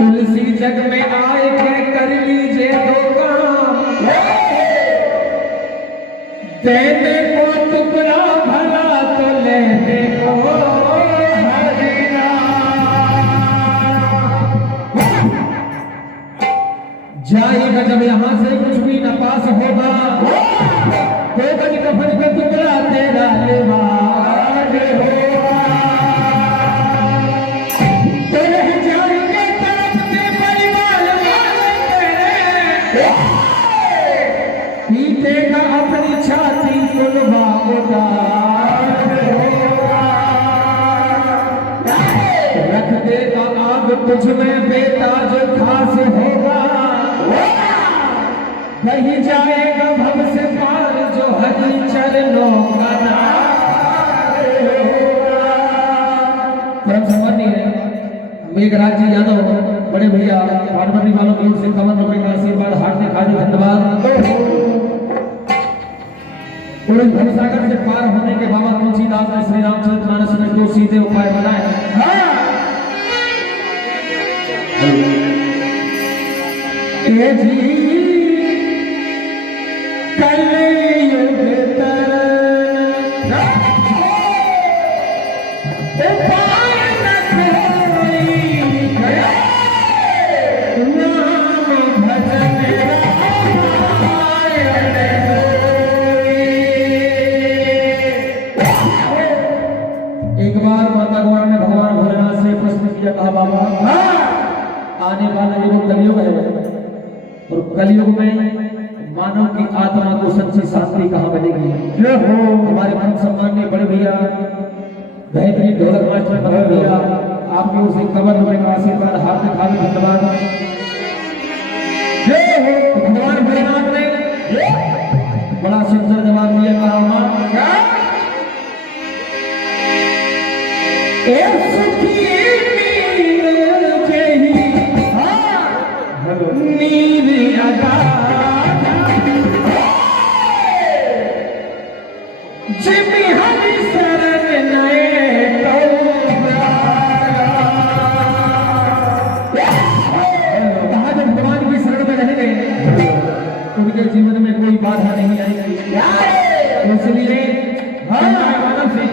तुलसी जग में आए के कर लीजिए दो काम, देने को टुकड़ा भला तो लेने को हरिना। जाएगा जब यहाँ से कुछ भी न पास होगा, तो गज कफन पे टुकड़ा तेरा लेवा अपनी छाती रख देगा आग तुझ में बेताज खास होगा, कहीं जाएगा भव से पार जो हरि चरणों का परम सम्मानीय मेघराज जी यादव बड़े भैया पार्वती वालों की ओर से कमल रुपए का आशीर्वाद, हार्दिक हार्दिक धन्यवाद। भवसागर से पार होने के बाबा तुलसीदास ने श्री रामचरितमानस में दो सीधे उपाय बनाए। कलयुग एक बार माता गौरा ने भगवान भोलेनाथ से प्रश्न किया, कहा बाबा आने वाला युग कलयुग है और कलयुग में मानव की आत्मा को सच्ची शांति कहाँ मिलेगी? हमारे परम सम्मानीय बड़े भैया बेहतरीन ढोलक मास्टर भगत भैया आपकी ओर से कमल रुपए का आशीर्वाद, हार्दिक हार्दिक धन्यवाद। भगवान भोलेनाथ ने बड़ा सुंदर जवाब दिया, कहा उनके जीवन में कोई बाधा नहीं आएगी, इसलिए मानव से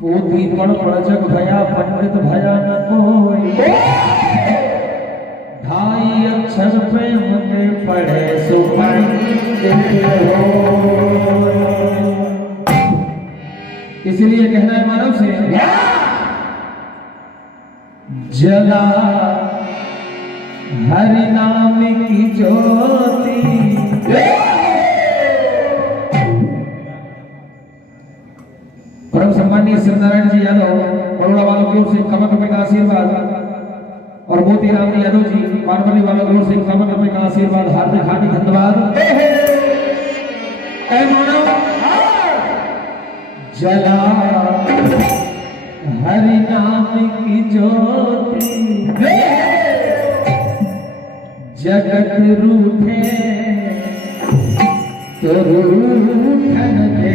पोथी पढ़ जग भया पंडित भया न कोई, ढाई अक्षर पे मुझे पढ़े इसलिए कहना है मानव से जला हरि नाम की ज्योति, परम सम्मानीय शिवनारायण जी यादव बड़ोड़ा वालों की ओर से कमल रुपए का आशीर्वाद और मोतीराम यादव जी पार्वती वालों की ओर से कमल रुपए का आशीर्वाद, हार्दिक हार्दिक धन्यवाद। जला हरि नाम की ज्योति, जगत रूठे तो रूठन दे,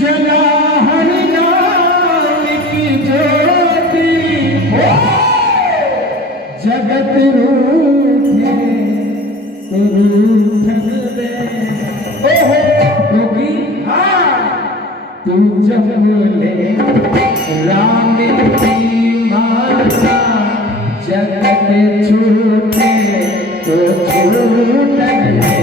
जला हरि नाम की ज्योति, जगत रूठे तो रूठन दे। तू जब बोले राम की माता, जगत छूटे तो छूटन दे।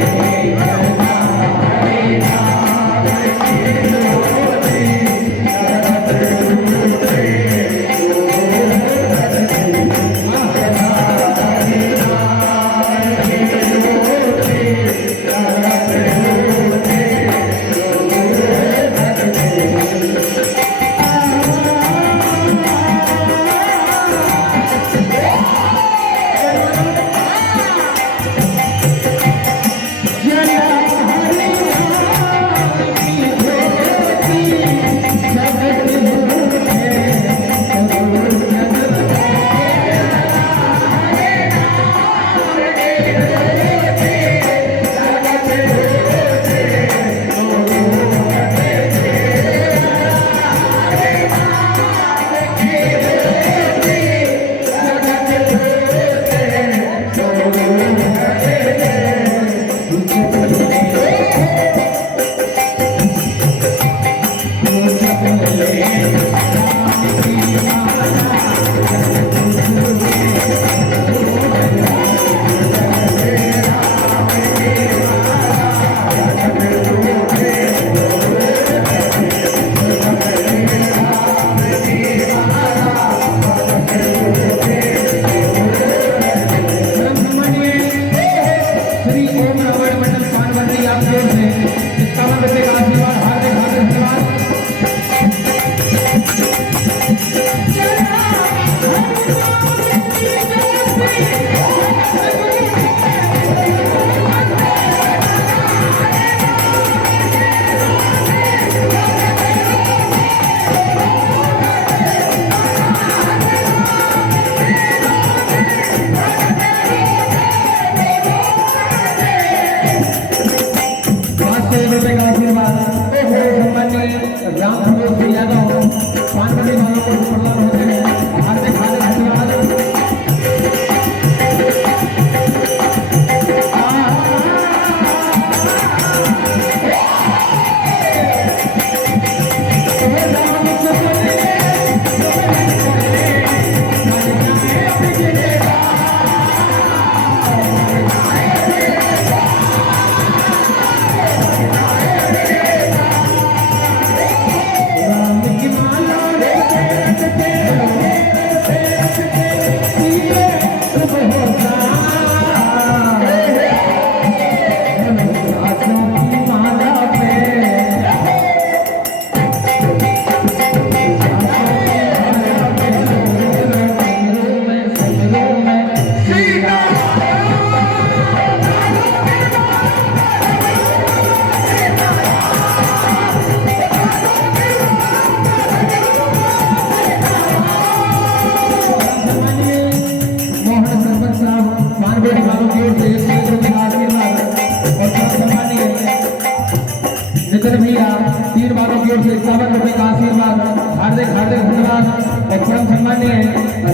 नितिन भैया 3 बारों की ओर से 51 रुपए का आशीर्वाद, हार्दिक हार्दिक धन्यवाद। और परम सम्मान्य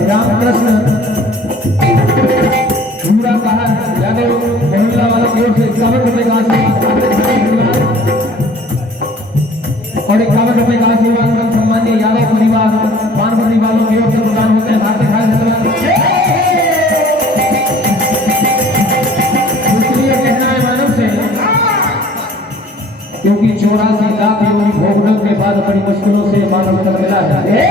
रामकृष्ण पूरा कहा यादव मोहल्ला वालों की ओर से 51 रुपए का आशीर्वाद, हार्दिक हार्दिक धन्यवाद। और 51 रुपए का आशीर्वाद परम सम्मान्य यादव परिवार पानपट्टी वालों की ओर से प्रदान होते हैं, हार्दिक हार्दिक धन्यवाद। क्योंकि 84 लाख योनि भोगने के बाद बड़ी मुश्किलों से मानव तक मिला है।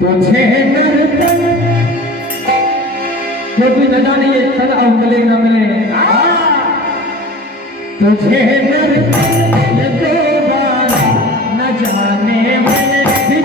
तुझे नर्तन क्योंकि न जाने ये कल अब मिले न मिले, तुझे नर्तन ये दो बार न जाने मिले श्री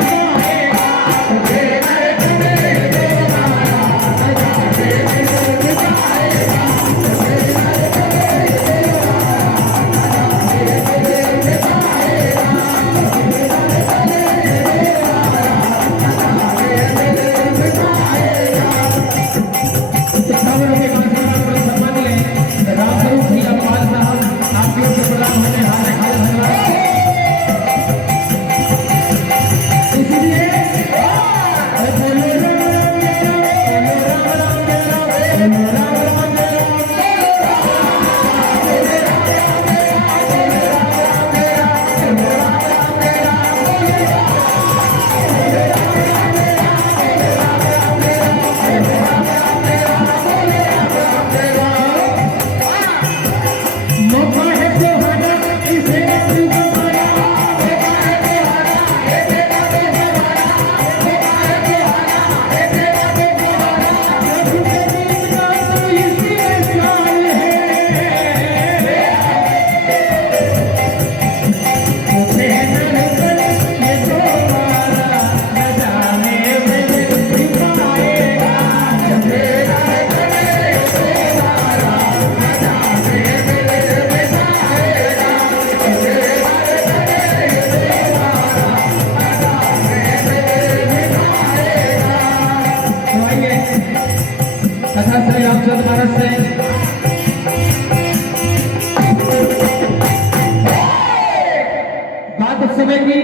रामचंद्र महाराज से बात उस समय की